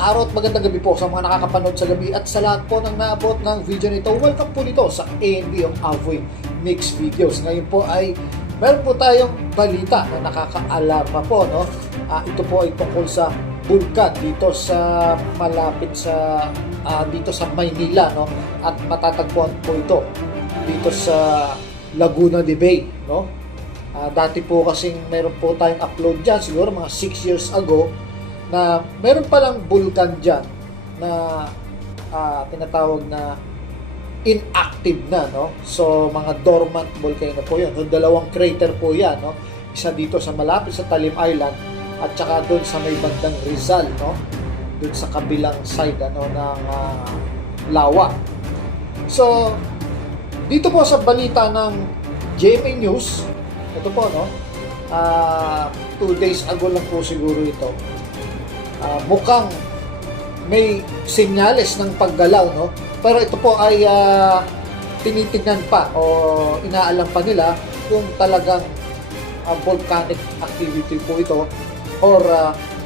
araw at magandang gabi po sa mga nakakapanood sa gabi at sa lahat po ng naabot ng video nito. Welcome po dito sa ANB of Avoy Mix Videos. Ngayon po ay meron po tayong balita na nakakaalarma po, no? Ito po ay tungkol sa bulkan dito sa malapit sa dito sa Maynila, no? At matatagpuan po ito dito sa Laguna de Bay, no? Dati po kasing meron po tayong upload dyan, siguro mga 6 years ago, na meron palang bulkan dyan na tinatawag na inactive na, no? So, mga dormant volcano po yun. So, dalawang crater po yan, no? Isa dito sa malapit sa Talim Island at saka doon sa may bandang Rizal, no? Doon sa kabilang side, ano, ng lawa. So, dito po sa balita ng GMA News, ito po, no? 2 days ago lang po siguro ito. Mukhang may senyales ng paggalaw, no? Pero ito po ay tinitingnan pa o inaalam pa nila kung talagang volcanic activity po ito or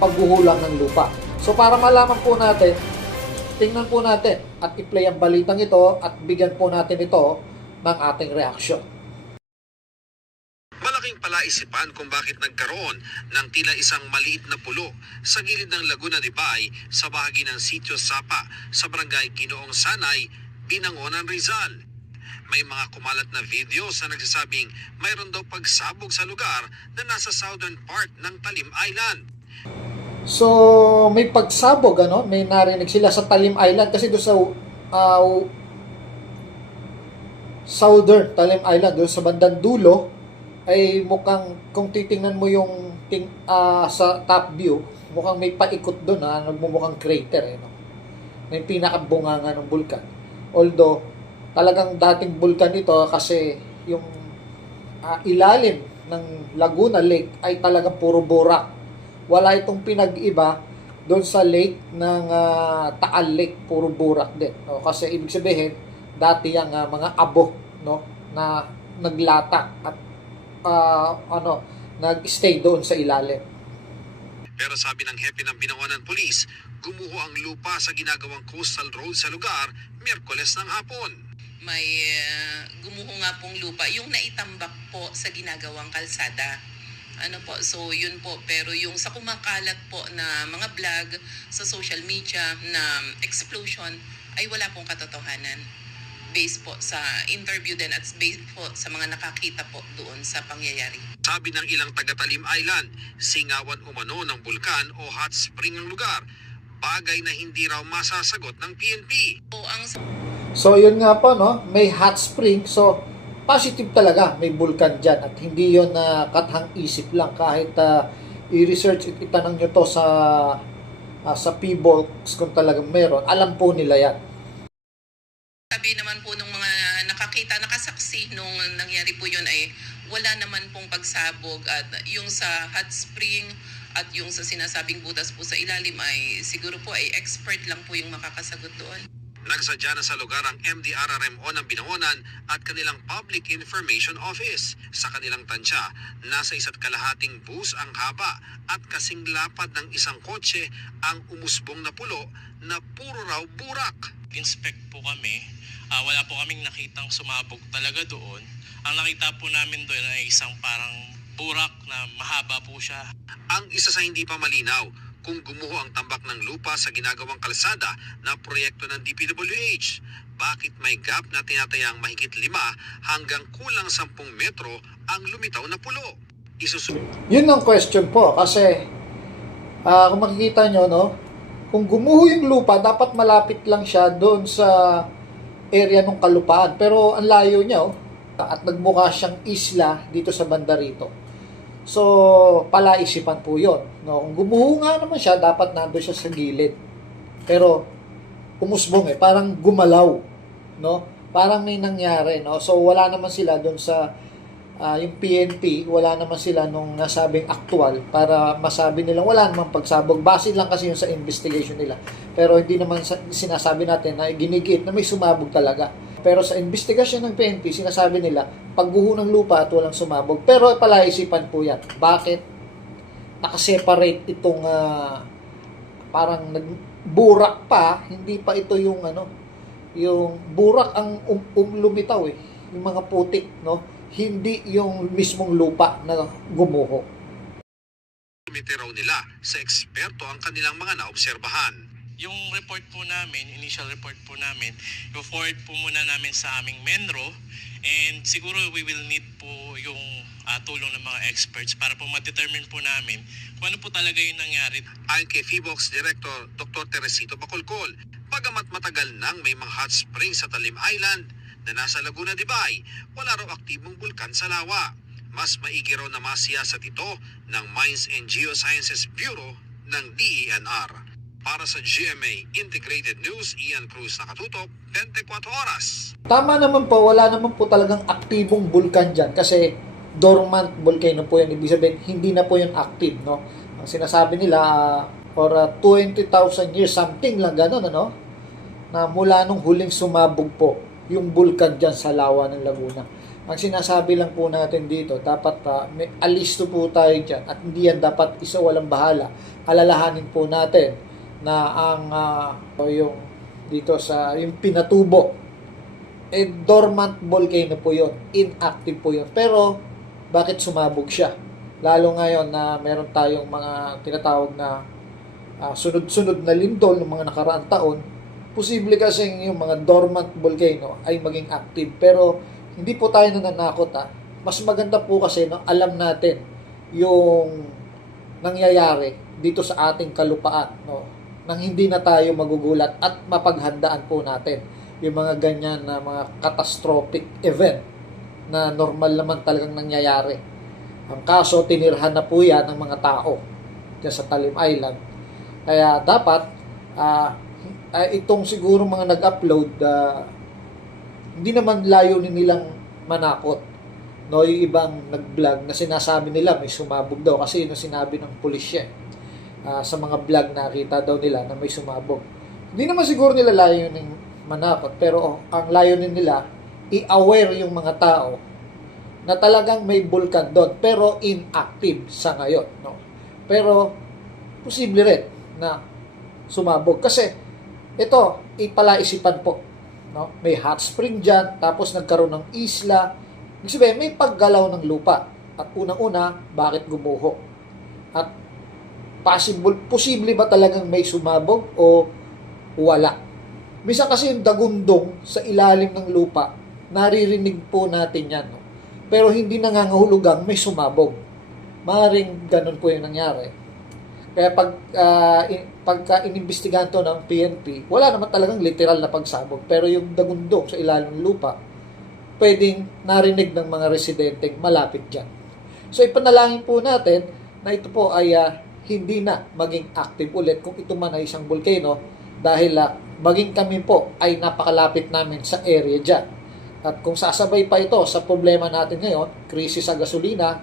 pagbuhulang ng lupa. So para malaman po natin, tingnan po natin at i-play ang balitang ito at bigyan po natin ito ng ating reaction. Malaking palaisipan kung bakit nagkaroon ng tila isang maliit na pulo sa gilid ng Laguna de Bay sa bahagi ng Sitio Sapa sa barangay Ginoong Sanay, Binangonan, Rizal. May mga kumalat na videos na nagsasabing mayroon daw pagsabog sa lugar na nasa southern part ng Talim Island. So, may pagsabog, ano? May narinig sila sa Talim Island kasi doon sa southern Talim Island, doon sa bandang dulo, ay mukhang kung titingnan mo yung sa top view, mukhang may paikot doon, nagmumukhang crater, no? May pinakabunganga ng bulkan. Although talagang dating bulkan ito kasi yung ilalim ng Laguna Lake ay talagang puro burak. Wala itong pinag-iba doon sa lake ng Taal Lake, puro burak din, no? Kasi ibig sabihin dati yung mga abo, no, na naglata at nag-stay doon sa ilalim. Pero sabi ng hepe ng Binangonan Police, gumuho ang lupa sa ginagawang coastal road sa lugar Miyerkules ng hapon. May gumuho nga pong lupa, yung naitambak po sa ginagawang kalsada. Ano po, so yun po. Pero yung sa kumakalat po na mga vlog sa social media na explosion ay wala pong katotohanan. Based po sa interview din at based po sa mga nakakita po doon sa pangyayari. Sabi ng ilang taga-Talim Island, singawan umano ng bulkan o hot spring ang lugar, bagay na hindi raw masasagot ng PNP. So yun nga po, no, may hot spring, so positive talaga may bulkan dyan at hindi yun kathang isip lang kahit i-research, itanong nyo to sa PBOX kung talagang meron, alam po nila yan. Sabi naman po nung mga nakakita, nakasaksi nung nangyari po yun ay wala naman pong pagsabog at yung sa hot spring at yung sa sinasabing butas po sa ilalim ay siguro po ay expert lang po yung makakasagot doon. Nagsadya na sa lugar ang MDRRMO ng Binangonan at kanilang Public Information Office. Sa kanilang tansya, nasa 1.5 bus ang haba at kasing lapad ng isang kotse ang umusbong na pulo na puro raw burak. Inspect po kami, wala po kaming nakitang sumabog talaga doon. Ang nakita po namin doon ay isang parang burak na mahaba po siya. Ang isa sa hindi pa malinaw, kung gumuho ang tambak ng lupa sa ginagawang kalsada na proyekto ng DPWH, bakit may gap na tinatayang mahigit 5 hanggang kulang 10 metro ang lumitaw na pulo? Yun ang question po kasi kung makikita nyo, no, kung gumuho yung lupa, dapat malapit lang siya doon sa area ng kalupaan. Pero ang layo niya, at nagmukha siyang isla dito sa banda rito. So, palaisipan po yun. No? Kung gumuho nga naman siya, dapat nando siya sa gilid. Pero, umusbong parang gumalaw. No? Parang may nangyari. No? So, wala naman sila doon sa yung PNP, wala naman sila nung nasabing actual para masabi nilang wala namang pagsabog. Base lang kasi yun sa investigation nila. Pero hindi naman sinasabi natin na ginigit na may sumabog talaga. Pero sa investigasyon ng PNP, sinasabi nila pagguho ng lupa at walang sumabog. Pero palaisipan po yan. Bakit nakaseparate itong parang burak pa, hindi pa ito yung yung burak ang lumitaw eh, yung mga putik, no? Hindi yung mismong lupa na gumuho. Komite raw nila sa eksperto ang kanilang mga naobserbahan. Yung report po namin, initial report po namin, i-forward po muna namin sa aming Menro, and siguro we will need po yung tulong ng mga experts para po ma-determine po namin kung ano po talaga yung nangyari. Ayon kay FIVOX Director Dr. Teresito Bacolcol, bagamat matagal nang may mga hot springs sa Talim Island na nasa Laguna de Bay, wala raw aktibong bulkan sa lawa. Mas maigi raw na masiyasat ito ng Mines and Geosciences Bureau ng DENR. Para sa GMA Integrated News, Ian Cruz, nakatutok, 24 oras. Tama naman po, wala naman po talagang aktibong bulkan dyan kasi dormant volcano po yan. Ibig sabihin, hindi na po yun active, no? Ang sinasabi nila, for 20,000 years, something lang gano'n, na mula nung huling sumabog po yung bulkan dyan sa lawa ng Laguna. Ang sinasabi lang po natin dito, dapat may alisto po tayo dyan at hindi yan dapat isa walang bahala. Alalahanin po natin na ang yung dito sa yung Pinatubo dormant volcano po yun, inactive po yun. Pero bakit sumabog siya? Lalo ngayon na meron tayong mga tinatawag na sunod-sunod na lindol ng mga nakaraang taon, posible kasi yung mga dormant volcano ay maging active. Pero hindi po tayo nananakot. Mas maganda po kasi alam natin yung nangyayari dito sa ating kalupaan, nang hindi na tayo magugulat at mapaghandaan po natin yung mga ganyan na mga catastrophic event na normal naman talagang nangyayari. Ang kaso, tinirhan na po yan ng mga tao dyan sa Talim Island. Kaya dapat itong siguro mga nag-upload, hindi naman layunin nilang manakot. Yung ibang nag-vlog na sinasabi nila may sumabog daw kasi yun sinabi ng pulisya. Sa mga vlog nakita daw nila na may sumabog. Hindi naman siguro nila layunin manakot, pero ang layunin nila i-aware yung mga tao na talagang may bulkan doon pero inactive sa ngayon, Pero posible rin na sumabog kasi ito ipalaisipan po, May hot spring diyan, tapos nagkaroon ng isla. Ibig sabihin, may paggalaw ng lupa. At unang-una, bakit gumuho? At posible ba talagang may sumabog o wala? Minsan kasi yung dagundong sa ilalim ng lupa, naririnig po natin yan. Pero hindi nangangahulugang may sumabog. Maaaring ganun po yung nangyari. Kaya pagka inimbestigahan to ng PNP, wala naman talagang literal na pagsabog. Pero yung dagundong sa ilalim ng lupa, pwedeng narinig ng mga residenteng malapit dyan. So ipanalangin po natin na ito po ay hindi na maging active ulit kung ito man ay isang volcano dahil maging kami po ay napakalapit namin sa area dyan. At kung sasabay pa ito sa problema natin ngayon, krisis sa gasolina,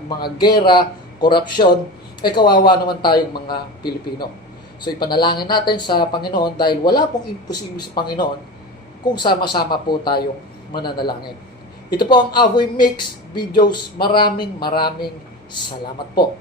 mga gera, korupsyon, kawawa naman tayong mga Pilipino. So ipanalangin natin sa Panginoon dahil wala pong imposible sa Panginoon kung sama-sama po tayong mananalangin. Ito po ang Avoy Mix Videos. Maraming salamat po.